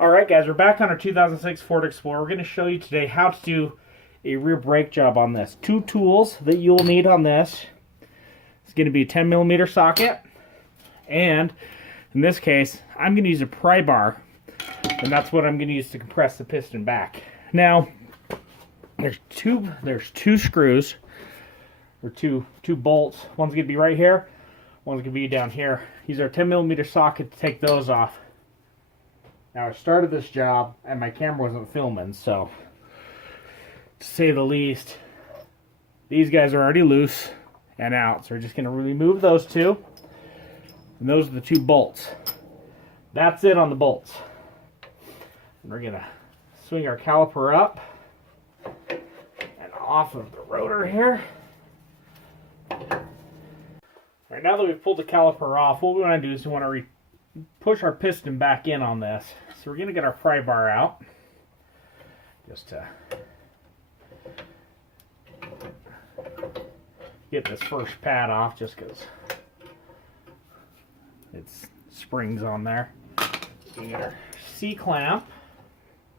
Alright guys, we're back on our 2006 Ford Explorer. We're going to show you today how to do a rear brake job on this. Two tools that you'll need on this. It's going to be a 10mm socket, and in this case, I'm going to use a pry bar, and that's what I'm going to use to compress the piston back. Now, there's two screws, or two bolts. One's going to be right here, one's going to be down here. Use our 10mm socket to take those off. Now, I started this job and my camera wasn't filming, so to say the least, these guys are already loose and out. So we're just going to remove those two, and those are the two bolts. That's it on the bolts. And we're going to swing our caliper up and off of the rotor here. All right, now that we've pulled the caliper off, what we want to do is we want to push our piston back in on this. So we're going to get our pry bar out, just to get this first pad off, just because it's springs on there. We get our C-clamp.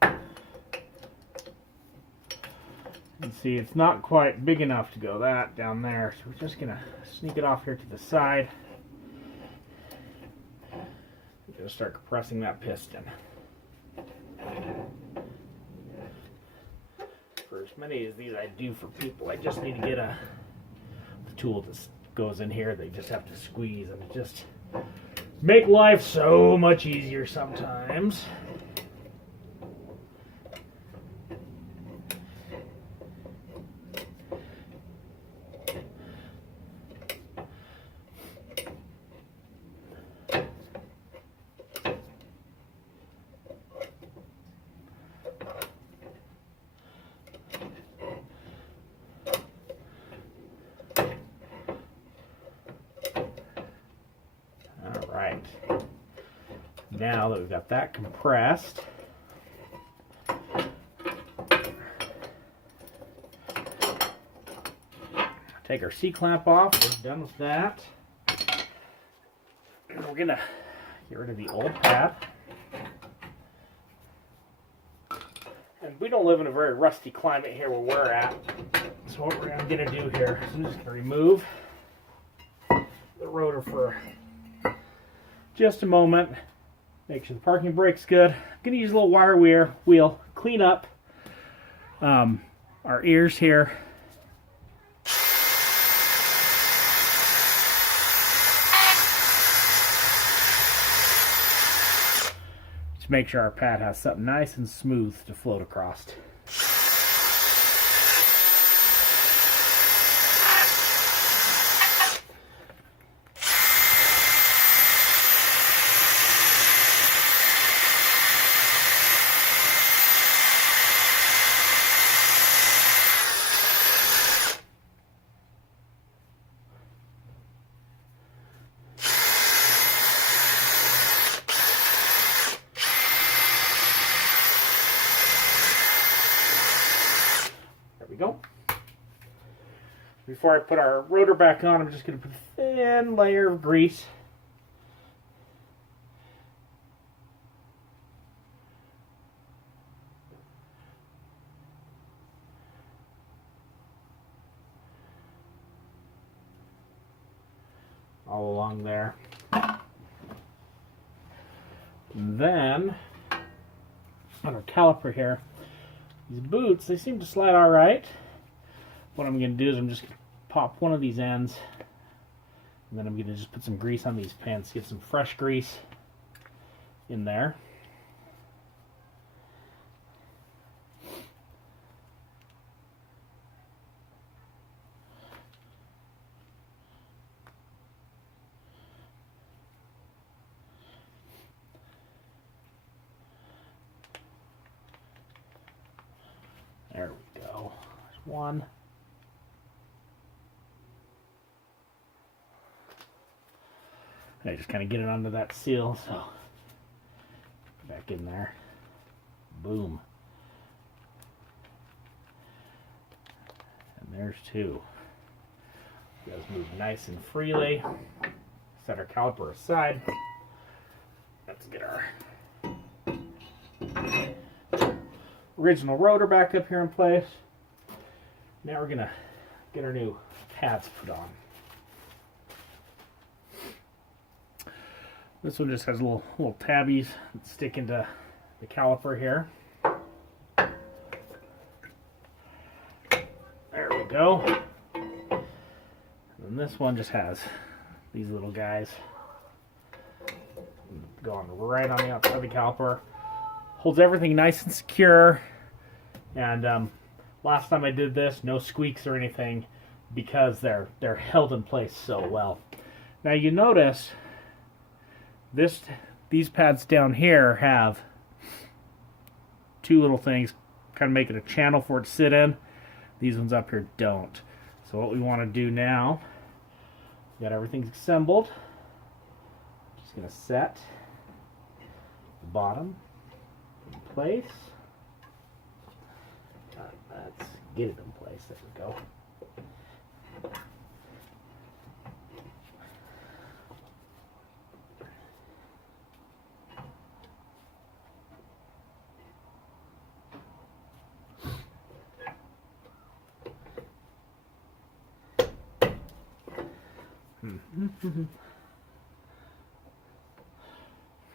And see, it's not quite big enough to go that down there, so we're just going to sneak it off here to the side. We're going to start compressing that piston. For as many as these I do for people, I just need to get the tool that goes in here. They just have to squeeze, and it just make life so much easier sometimes. Alright, now that we've got that compressed, take our C-clamp off. We're done with that. And we're going to get rid of the old pad. And we don't live in a very rusty climate here where we're at. So what we're going to do here is I'm just going to remove the rotor for just a moment. Make sure the parking brake's good. I'm going to use a little wire wheel, clean up our ears here. Just make sure our pad has something nice and smooth to float across. Go. Before I put our rotor back on, I'm just going to put a thin layer of grease. All along there. And then, on our caliper here, these boots, they seem to slide all right. What I'm going to do is I'm just going to pop one of these ends, and then I'm going to just put some grease on these pins, get some fresh grease in there. There we go. There's one. I just kind of get it onto that seal, so back in there. Boom. And there's two. You guys move nice and freely. Set our caliper aside. Let's get our original rotor back up here in place. Now we're gonna get our new pads put on. This one just has little tabbies that stick into the caliper here. There we go. And this one just has these little guys going right on the outside of the caliper. Holds everything nice and secure. And last time I did this, no squeaks or anything because they're held in place so well. Now you notice these pads down here have two little things, kind of make it a channel for it to sit in. These ones up here don't. So what we want to do now, we got everything assembled. Just gonna set the bottom in place. Let's get it in place. There we go.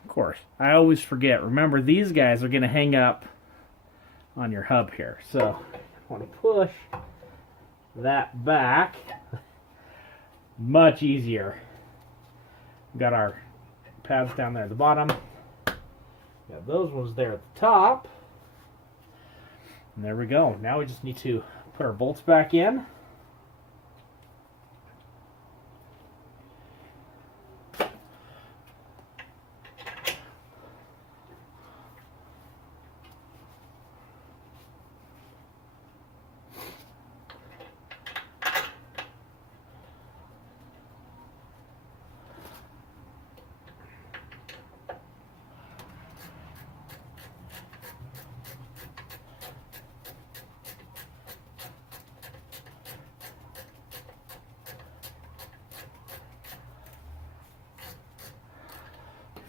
Of course, I always forget. Remember, these guys are going to hang up on your hub here. So, I want to push that back. Much easier. Got our pads down there at the bottom. Got those ones there at the top. And there we go. Now we just need to put our bolts back in.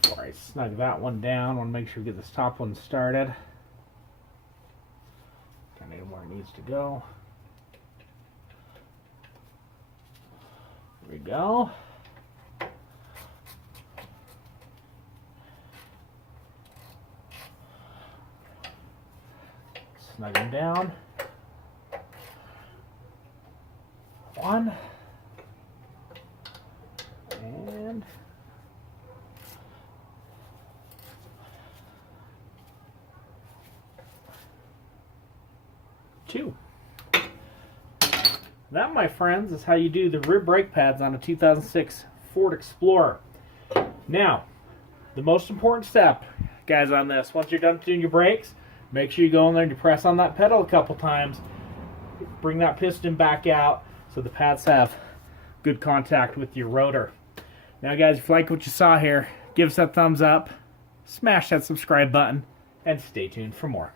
Before I snug that one down, I want to make sure we get this top one started. Kind of where it needs to go. There we go. Snug them down. One. And two. That, my friends, is how you do the rear brake pads on a 2006 Ford Explorer. Now, the most important step, guys, on this, once you're done doing your brakes, make sure you go in there and you press on that pedal a couple times. Bring that piston back out so the pads have good contact with your rotor. Now, guys, if you like what you saw here, give us that thumbs up, smash that subscribe button, and stay tuned for more.